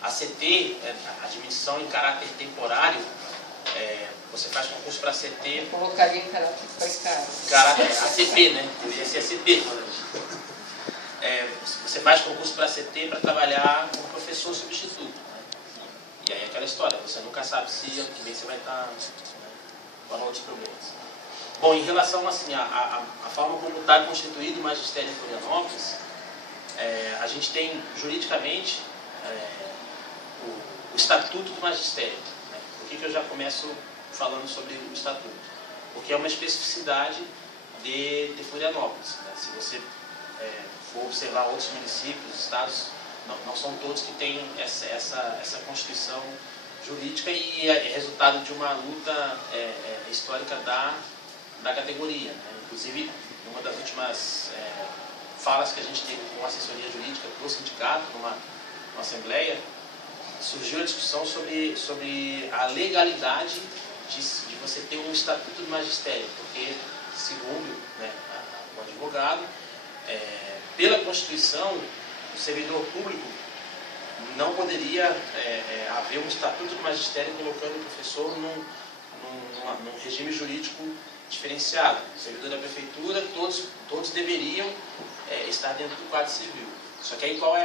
A CT, a admissão em caráter temporário, você faz concurso para CT... Eu colocaria em caráter precário. ACP, né? Deveria ser ACP. Você faz concurso para CT para trabalhar como professor substituto. E aí é aquela história, você nunca sabe se ano que vem você vai estar com outros problemas. Bom, em relação assim, a forma como está constituído o magistério em Florianópolis, a gente tem juridicamente o Estatuto do Magistério. Né? Por que eu já começo falando sobre o Estatuto? Porque é uma especificidade de Florianópolis. Né? Se você for observar outros municípios, estados, não são todos que têm essa constituição jurídica e é resultado de uma luta histórica da categoria. Né? Inclusive, numa das últimas falas que a gente teve com a assessoria jurídica do sindicato, numa assembleia, surgiu a discussão sobre a legalidade de você ter um estatuto do magistério, porque, segundo o advogado, pela Constituição, o servidor público não poderia haver um estatuto do magistério colocando o professor num regime jurídico diferenciado. O servidor da prefeitura, todos deveriam estar dentro do quadro civil. Só que aí qual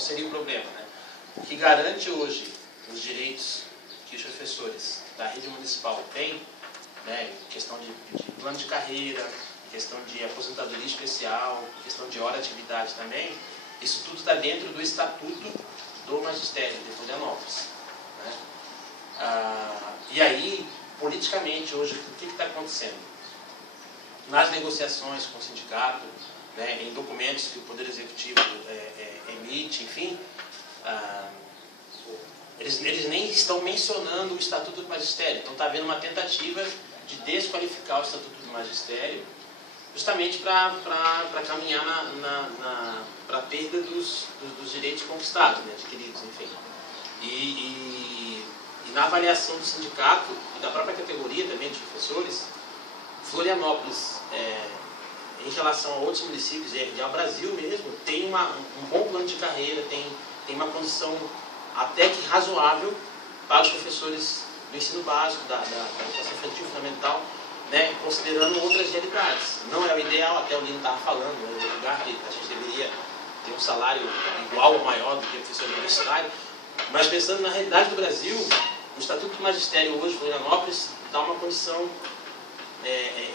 seria o problema? Né? O que garante hoje os direitos que os professores da rede municipal têm, né, em questão de plano de carreira, em questão de aposentadoria especial, em questão de hora de atividade também, isso tudo está dentro do Estatuto do Magistério de Florianópolis. Né? E aí, politicamente, hoje, o que está acontecendo? Nas negociações com o sindicato, né, em documentos que o Poder Executivo emite, enfim, eles nem estão mencionando o Estatuto do Magistério. Então está havendo uma tentativa de desqualificar o Estatuto do Magistério, justamente para caminhar para a perda dos direitos conquistados, né, adquiridos, enfim. E na avaliação do sindicato e da própria categoria também dos professores, Florianópolis, em relação a outros municípios e ao Brasil mesmo, tem um bom plano de carreira, tem uma condição até que razoável para os professores do ensino básico, da educação infantil fundamental, né, considerando outras realidades. Não é o ideal, até o Lino estava falando, no lugar que a gente deveria ter um salário igual ou maior do que o professor universitário, mas pensando na realidade do Brasil, o Estatuto do Magistério hoje, Florianópolis, dá uma condição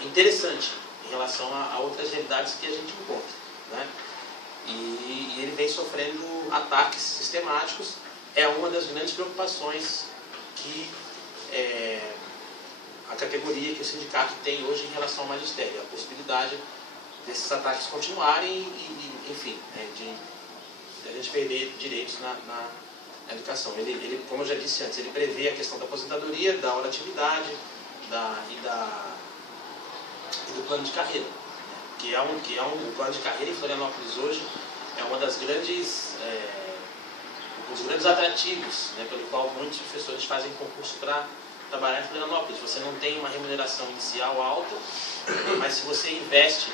interessante em relação a outras realidades que a gente encontra. Né? E ele vem sofrendo ataques sistemáticos. É uma das grandes preocupações que a categoria, que o sindicato tem hoje em relação ao magistério, a possibilidade desses ataques continuarem e enfim, de a gente perder direitos na educação. Ele, como eu já disse antes, ele prevê a questão da aposentadoria, da hora de atividade e do plano de carreira, né? que é um plano de carreira em Florianópolis hoje é uma das grandes um dos grandes atrativos, né, pelo qual muitos professores fazem concurso para trabalhar em Florianópolis. Você não tem uma remuneração inicial alta, mas se você investe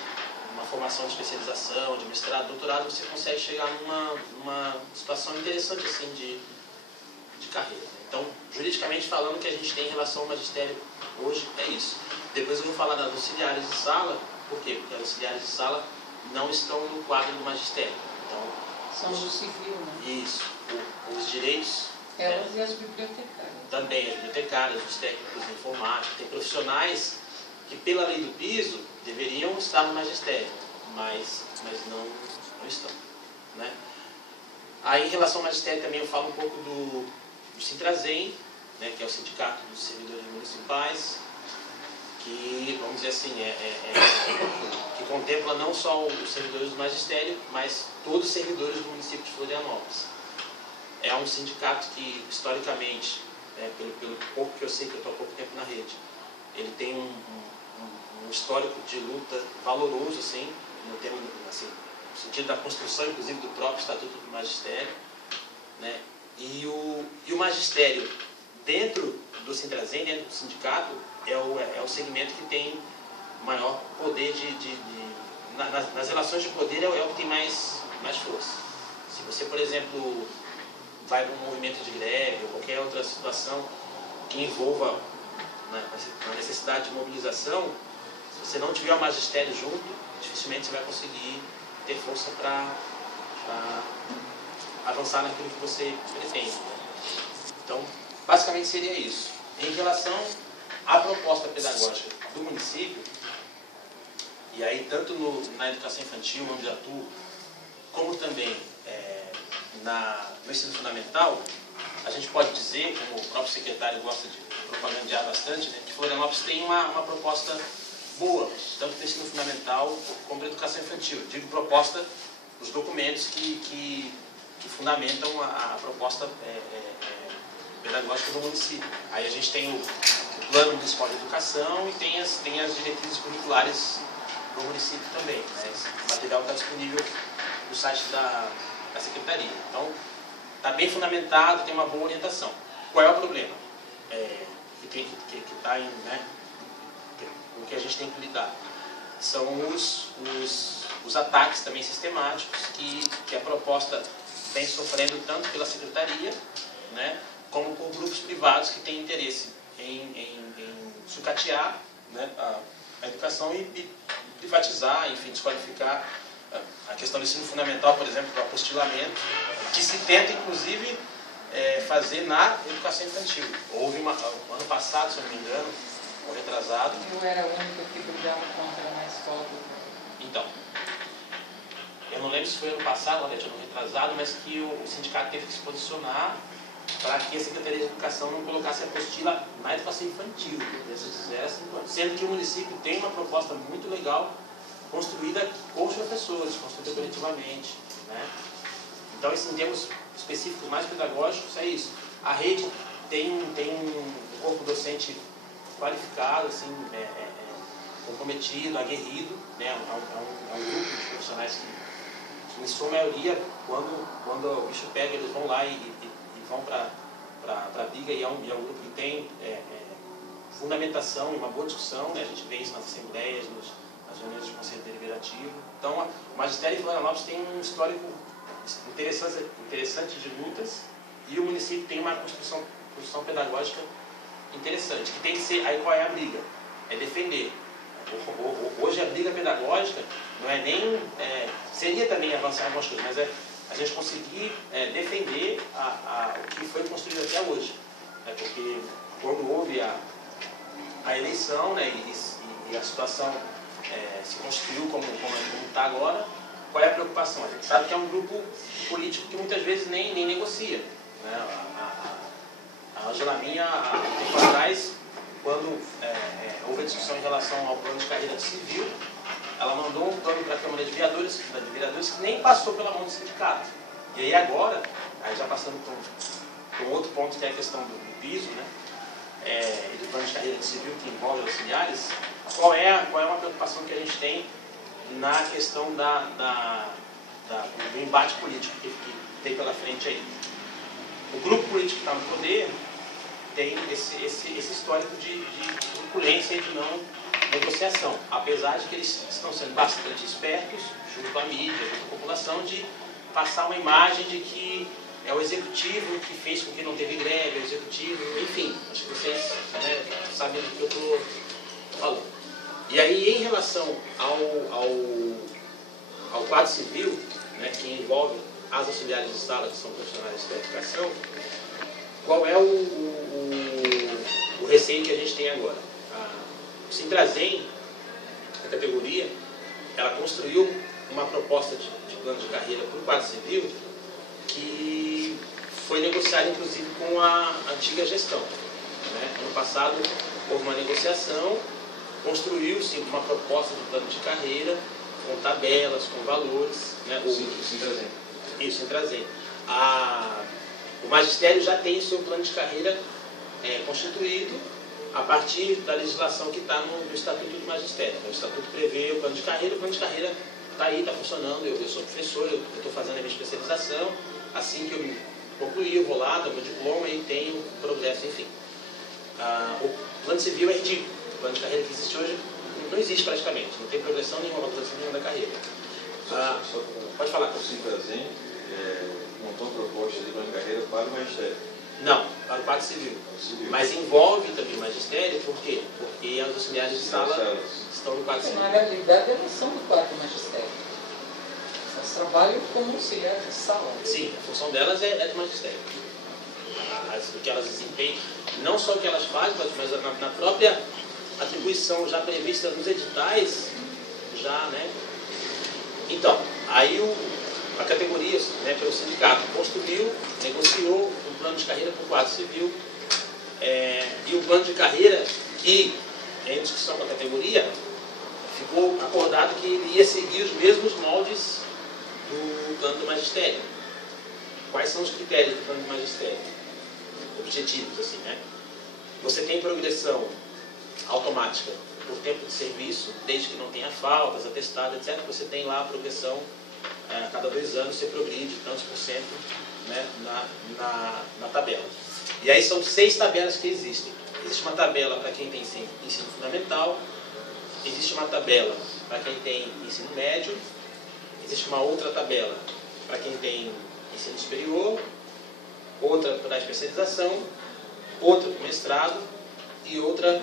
numa formação de especialização, de mestrado, doutorado, você consegue chegar numa situação interessante assim de carreira. Então, juridicamente falando, o que a gente tem em relação ao magistério hoje é isso. Depois eu vou falar das auxiliares de sala. Por quê? Porque as auxiliares de sala não estão no quadro do magistério. Então, são do civil, né? Isso. Os direitos... Elas e as bibliotecárias. Também as bibliotecárias, os técnicos de informática. Tem profissionais que, pela lei do piso, deveriam estar no magistério, mas não estão. Né? Aí, em relação ao magistério, também eu falo um pouco do Sintrazen, né, que é o Sindicato dos Servidores Municipais, que, vamos dizer assim, que contempla não só os servidores do magistério, mas todos os servidores do município de Florianópolis. É um sindicato que, historicamente, pelo pouco que eu sei, que eu estou há pouco tempo na rede, ele tem um histórico de luta valoroso, assim, no sentido da construção, inclusive, do próprio Estatuto do Magistério. Né? E o magistério, dentro do Sintrazen, dentro do sindicato, é o segmento que tem maior poder nas relações de poder, é o que tem mais força. Se você, por exemplo, vai para um movimento de greve ou qualquer outra situação que envolva a necessidade de mobilização, se você não tiver o magistério junto, dificilmente você vai conseguir ter força para avançar naquilo que você pretende. Então, basicamente seria isso. Em relação à proposta pedagógica do município, e aí tanto na educação infantil, onde eu atuo, como também no ensino fundamental, a gente pode dizer, como o próprio secretário gosta de propagandear bastante, né, que Florianópolis tem uma proposta boa, tanto no ensino fundamental como na educação infantil. Eu digo proposta, os documentos que fundamentam a proposta pedagógica do município. Aí a gente tem o Plano Municipal de Educação e tem as diretrizes curriculares do município também. Né? Esse material está disponível no site da Secretaria. Então, está bem fundamentado, tem uma boa orientação. Qual é o problema? Que está em... o que a gente tem que lidar são os ataques também sistemáticos que a proposta vem sofrendo tanto pela Secretaria, né, como por grupos privados que têm interesse em sucatear, né, a educação e privatizar, enfim, desqualificar a questão do ensino fundamental, por exemplo, do apostilamento, que se tenta, inclusive, fazer na educação infantil. Houve ano passado, se eu não me engano, ou retrasado. Eu era a única que brigava contra na escola. Então, eu não lembro se foi ano passado, ou ano retrasado, mas que o sindicato teve que se posicionar para que a Secretaria de Educação não colocasse a apostila na educação infantil, desses 0 a 5 anos. Sendo que o município tem uma proposta muito legal, construída com os professores, construída coletivamente. Né? Então, em termos específicos mais pedagógicos, é isso. A rede tem um corpo docente qualificado, assim, comprometido, aguerrido, né? É um grupo de profissionais que, em sua maioria, quando o bicho pega, eles vão lá e vão para a briga, e é um grupo que tem fundamentação e uma boa discussão, né? A gente vê isso nas assembleias, nas reuniões de conselho deliberativo. Então, o magistério de Florianópolis tem um histórico interessante de lutas, e o município tem uma construção pedagógica interessante, que tem que ser, aí qual é a briga? É defender. Hoje a briga pedagógica não é nem, seria também avançar em algumas coisas, mas é a gente conseguir defender o que foi construído até hoje. Porque quando houve a eleição, né, e a situação se constituiu como está agora, qual é a preocupação? A gente sabe que é um grupo político que muitas vezes nem negocia. Né? A Angela Minha, há um tempo atrás, quando houve a discussão em relação ao plano de carreira de civil, ela mandou um plano para a Câmara de Vereadores que nem passou pela mão do sindicato. E aí agora, já passando para um outro ponto, que é a questão do piso, né, e do plano de carreira de civil, que envolve auxiliares, qual é uma preocupação que a gente tem na questão do embate político que tem pela frente aí. O grupo político que está no poder tem esse histórico de truculência e de não negociação, apesar de que eles estão sendo bastante espertos, junto à mídia, junto à população, de passar uma imagem de que é o executivo que fez com que não teve greve, é o executivo, enfim, acho que vocês sabem do que eu estou falando. E aí, em relação ao quadro civil, né, que envolve as auxiliares de sala, que são profissionais da educação, qual é o receio que a gente tem agora? O Sintrazen, a categoria, ela construiu uma proposta de plano de carreira para o quadro civil que foi negociada, inclusive, com a antiga gestão. Né? Ano passado, houve uma negociação, construiu-se uma proposta de plano de carreira, com tabelas, com valores. Né? Isso, Sintrazen. O magistério já tem o seu plano de carreira constituído a partir da legislação que está no Estatuto do Magistério. O Estatuto prevê o plano de carreira está aí, está funcionando. Eu sou professor, eu estou fazendo a minha especialização. Assim que eu concluir, eu vou lá, dou meu diploma e tenho progresso, enfim. O plano civil é ridículo. O plano de carreira que existe hoje não existe praticamente, não tem progressão nenhuma, progressão nenhuma da carreira. Pode falar. O Sintrazen montou proposta de plano de carreira para o magistério? Não, para o quadro civil. Mas envolve também o magistério, por quê? Porque as auxiliares de sala estão no quadro civil. Na realidade, elas são do quadro magistério. Elas trabalham como auxiliares de sala. Sim, a função delas é do magistério. O que elas desempenham, não só o que elas fazem, mas na própria atribuição já prevista nos editais, já, né? Então, aí a categoria, né, pelo sindicato, construiu, negociou um plano de carreira para o quadro civil, e o plano de carreira, que em discussão com a categoria, ficou acordado que ele ia seguir os mesmos moldes do plano do magistério. Quais são os critérios do plano do magistério? Objetivos, assim, né? Você tem progressão automática por tempo de serviço, desde que não tenha faltas, atestado, etc. Você tem lá a progressão, a cada 2 anos você progride tantos por cento, né, na tabela. E aí são 6 tabelas que existem. Existe uma tabela para quem tem ensino fundamental, existe uma tabela para quem tem ensino médio, existe uma outra tabela para quem tem ensino superior, outra para a especialização, outra para o mestrado e outra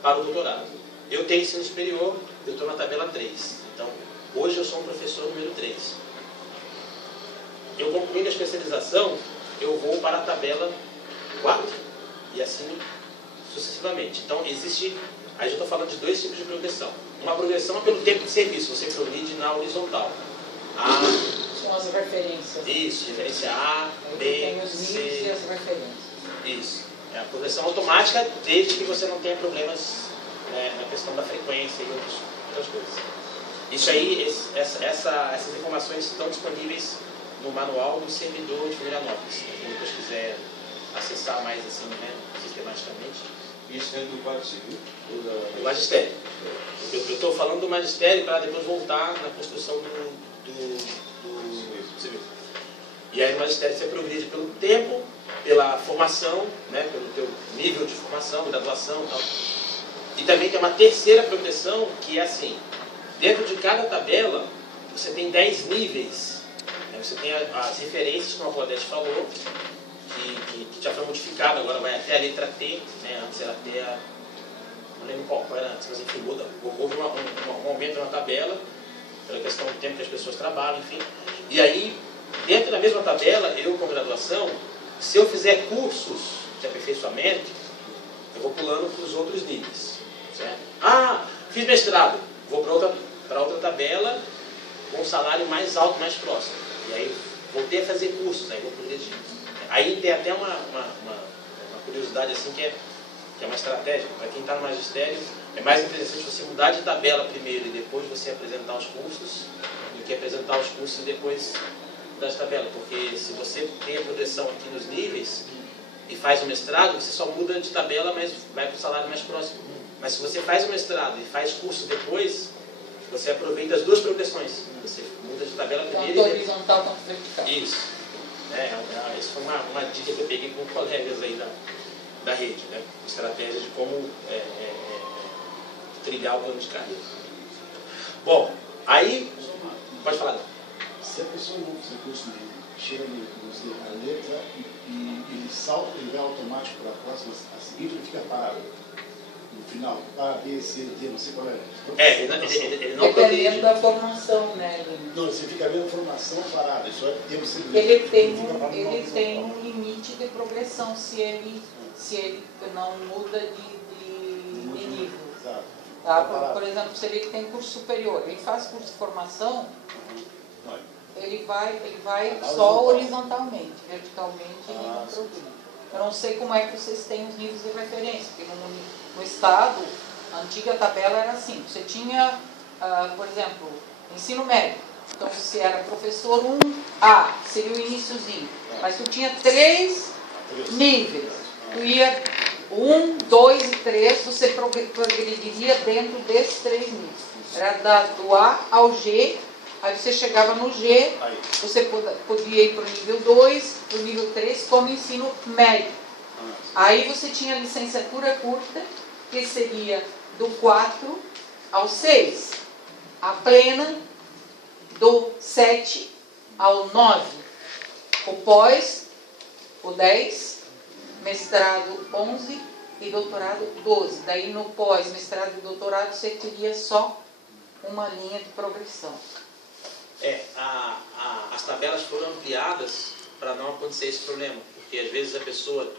para o doutorado. Eu tenho ensino superior, eu estou na tabela 3. Então, hoje eu sou um professor número 3. Eu concluindo a especialização, eu vou para a tabela 4. E assim sucessivamente. Então, existe... Aí já estou falando de 2 tipos de progressão. Uma progressão é pelo tempo de serviço, você progride na horizontal. São as referências. Isso, referência A, B, tem os C. níveis e as referências. Isso. É a progressão automática, desde que você não tenha problemas, né, na questão da frequência e outras coisas. Isso aí, essas informações estão disponíveis no manual do servidor de Florianópolis. Quem depois quiser acessar mais assim, né, sistematicamente. Isso dentro do quadro civil? Do magistério. Eu estou falando do magistério para depois voltar na construção do civil. E aí o magistério você progride pelo tempo, pela formação, né, pelo teu nível de formação, graduação e tal. E também tem uma terceira progressão que é assim, dentro de cada tabela você tem 10 níveis. Né, você tem as referências, como a Claudete falou, que já foi modificado, agora vai até a letra T, né, antes era até a... Não lembro qual era antes, mas enfim, muda. Houve um aumento na tabela, pela questão do tempo que as pessoas trabalham, enfim. E aí, dentro da mesma tabela, eu com graduação, se eu fizer cursos de aperfeiçoamento, eu vou pulando para os outros níveis. Certo? Ah, fiz mestrado, vou para outra tabela com um salário mais alto, mais próximo. E aí voltei a fazer cursos, aí vou progredir. Aí tem até uma curiosidade assim que é uma estratégia. Para quem está no magistério, é mais interessante você mudar de tabela primeiro e depois você apresentar os cursos, do que apresentar os cursos e depois das tabelas. Porque se você tem a progressão aqui nos níveis e faz o mestrado, você só muda de tabela, mas vai para o salário mais próximo. Mas se você faz o mestrado e faz curso depois, você aproveita as 2 progressões. Você muda de tabela primeiro. Tanto horizontal quanto vertical. Isso. Isso foi uma dica que eu peguei com colegas aí da rede, né? Estratégia de como trilhar o plano de carreira. Bom, aí... Pode falar. Se a pessoa não fizer curso nenhum, chega a letra e ele salta, ele vai automático para a próxima, a seguinte, ele fica parado. No final, para B, C, D, não sei qual é. Ele não dependendo da formação, né? Não, você fica vendo a formação parada, isso é tempo sempre. Ele tem um limite de progressão se ele não muda de nível. Exato. Tá? Por exemplo, se ele tem curso superior, ele faz curso de formação, ele vai só horizontalmente, verticalmente ele não progride. Eu não sei como é que vocês têm os níveis de referência, porque no estado, a antiga tabela era assim, você tinha, por exemplo, ensino médio. Então, você era professor 1A, seria o iniciozinho. Mas tu tinha 3 níveis. Tu ia 1, 2 e 3, você progrediria dentro desses 3 níveis. Era do A ao G, aí você chegava no G, você podia ir para o nível 2, para o nível 3, como ensino médio. Aí você tinha a licenciatura curta, que seria do 4 ao 6. A plena, do 7 ao 9. O pós, o 10, mestrado 11 e doutorado 12. Daí no pós, mestrado e doutorado, você teria só uma linha de progressão. As tabelas foram ampliadas para não acontecer esse problema, porque às vezes a pessoa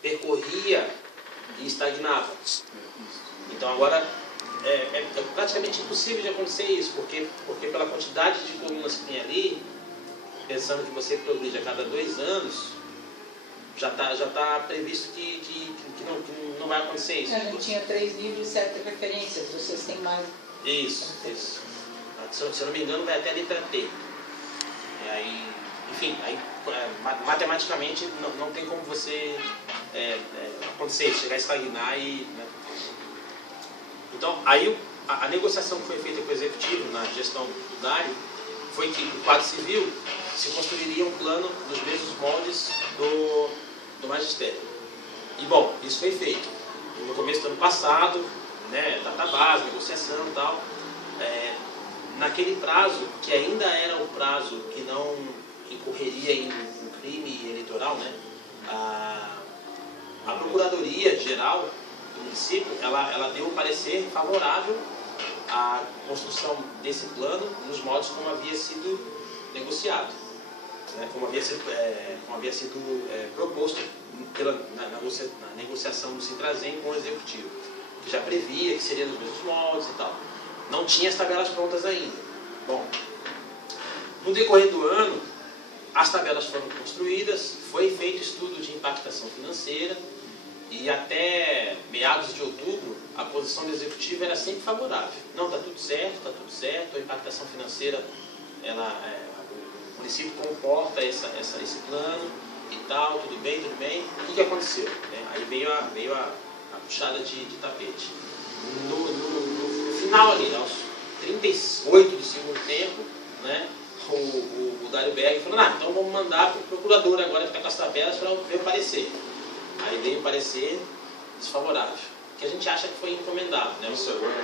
percorria e estagnava. Então agora é praticamente impossível de acontecer isso, porque pela quantidade de colunas que tem ali, pensando que você progride a cada 2 anos, já tá previsto que não vai acontecer isso. A gente tinha 3 livros e 7 referências, vocês têm mais. Isso. Se eu não me engano, vai até a letra T. E aí, enfim, matematicamente não tem como você acontecer, chegar a estagnar e... Né? Então, aí a negociação que foi feita com o executivo na gestão do Dário foi que o quadro civil se construiria um plano nos mesmos moldes do magistério. E, bom, isso foi feito no começo do ano passado, né, database, negociação e tal. Naquele prazo, que ainda era o prazo que não incorreria em um crime eleitoral, né, a Procuradoria-Geral do município, ela deu um parecer favorável à construção desse plano nos modos como havia sido negociado, né, como havia sido proposto na negociação do Sintrazem com o Executivo, que já previa que seria nos mesmos moldes e tal. Não tinha as tabelas prontas ainda. Bom, no decorrer do ano, as tabelas foram construídas, foi feito estudo de impactação financeira e até meados de outubro a posição do Executivo era sempre favorável. Não, está tudo certo, a impactação financeira, o município comporta esse plano e tal, tudo bem. O que aconteceu? Aí veio a puxada de tapete. No final ali, aos 38 do segundo tempo, né, o Dário Berg falou, então vamos mandar para o procurador agora ficar com as tabelas para ver o parecer. Aí veio o parecer desfavorável, que a gente acha que foi encomendado. Né? Isso agora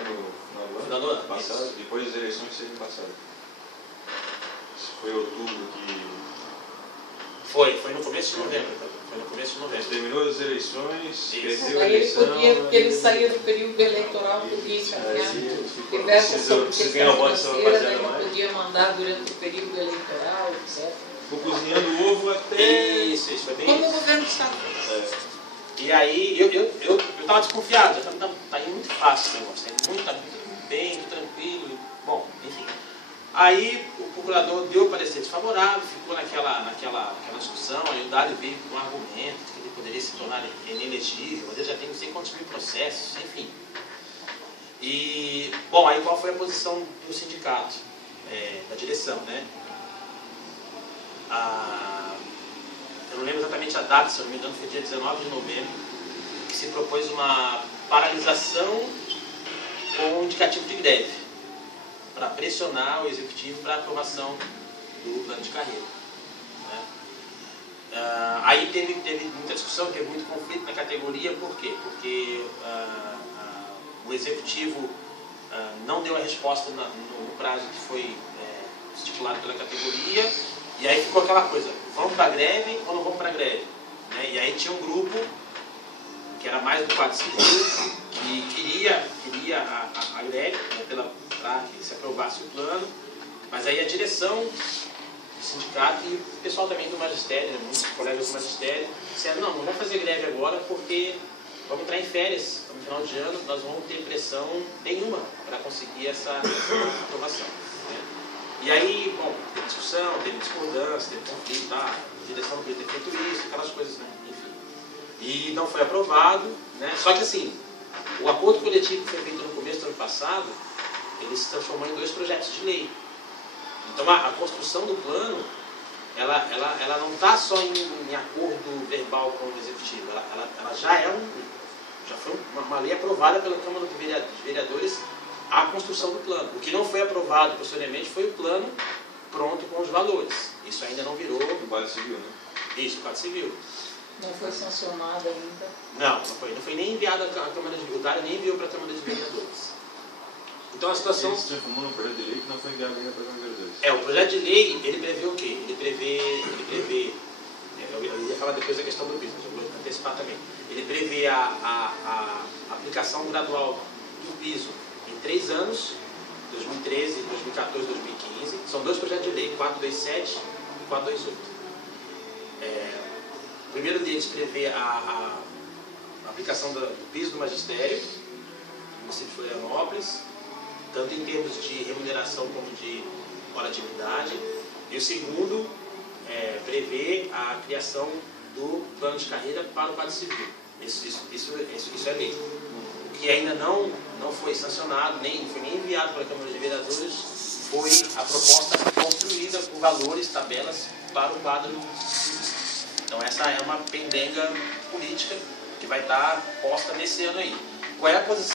no final do ano passado, depois das eleições que seriam passadas. Isso foi outubro que... Foi no começo de novembro. Foi no começo de novembro. Terminou as eleições, perdeu a Aí ele eleição... podia, porque ele saía do período eleitoral, podia encaminhar diversas sobre questão financeira, daí ele podia mandar durante o período eleitoral, etc. Ficou cozinhando ovo até... Isso, foi bem como isso. o governo do Estado. E aí, eu estava desconfiado, tá indo muito fácil esse negócio, tá muito bem, muito tranquilo, bom, enfim. Aí o procurador deu o parecer desfavorável, ficou naquela discussão, aí o Dário veio com um argumento de que ele poderia se tornar inelegível, mas ele já tem não sei quantos mil processos, enfim. E, bom, aí qual foi a posição do sindicato, da direção, né? Eu não lembro exatamente a data, se eu não me engano foi dia 19 de novembro, que se propôs uma paralisação com indicativo de greve, para pressionar o Executivo para a aprovação do plano de carreira. Né? Aí teve muita discussão, teve muito conflito na categoria, por quê? Porque o Executivo não deu a resposta no prazo que foi estipulado pela categoria, e aí ficou aquela coisa, vamos para a greve ou não vamos para a greve? Né? E aí tinha um grupo, que era mais do quadro civil, que queria a greve, né, para que se aprovasse o plano, mas aí a direção do sindicato e o pessoal também do magistério, né, muitos colegas do magistério, disseram, não vamos fazer greve agora porque vamos entrar em férias, no final de ano, nós não vamos ter pressão nenhuma para conseguir essa aprovação. Né? E aí, bom, teve discussão, teve discordância, teve conflito, a direção não podia ter feito isso, aquelas coisas, né? Enfim. E não foi aprovado, né? Só que assim, o acordo coletivo que foi feito no começo do ano passado, ele se transformou em 2 projetos de lei. Então a construção do plano, ela não está só em acordo verbal com o Executivo, ela já foi uma lei aprovada pela Câmara dos Vereadores, a construção do plano. O que não foi aprovado posteriormente foi o plano pronto com os valores. Isso ainda não virou... O Quadro Civil, né? Isso, o Quadro Civil. Não foi sancionado ainda. Não foi nem enviado à Câmara de Vereadores, nem enviou para a Câmara de Vereadores. Então a situação... Ele se transformou num projeto de lei que não foi enviado ainda para a Câmara Vereadores. O projeto de lei, ele prevê o quê? Ele prevê eu ia falar depois da questão do piso, mas eu vou antecipar também. Ele prevê a aplicação gradual do piso em 3 anos, 2013, 2014, 2015. São 2 projetos de lei, 427 e 428. O primeiro deles prevê a aplicação do piso do magistério no município de Florianópolis, tanto em termos de remuneração como de hora de atividade. E o segundo prevê a criação do plano de carreira para o quadro civil. Isso é lei. O que ainda não foi sancionado, nem foi nem enviado para a Câmara de Vereadores, foi a proposta construída com valores, tabelas para o quadro civil. Então essa é uma pendenga política que vai estar posta nesse ano aí. Qual é a posição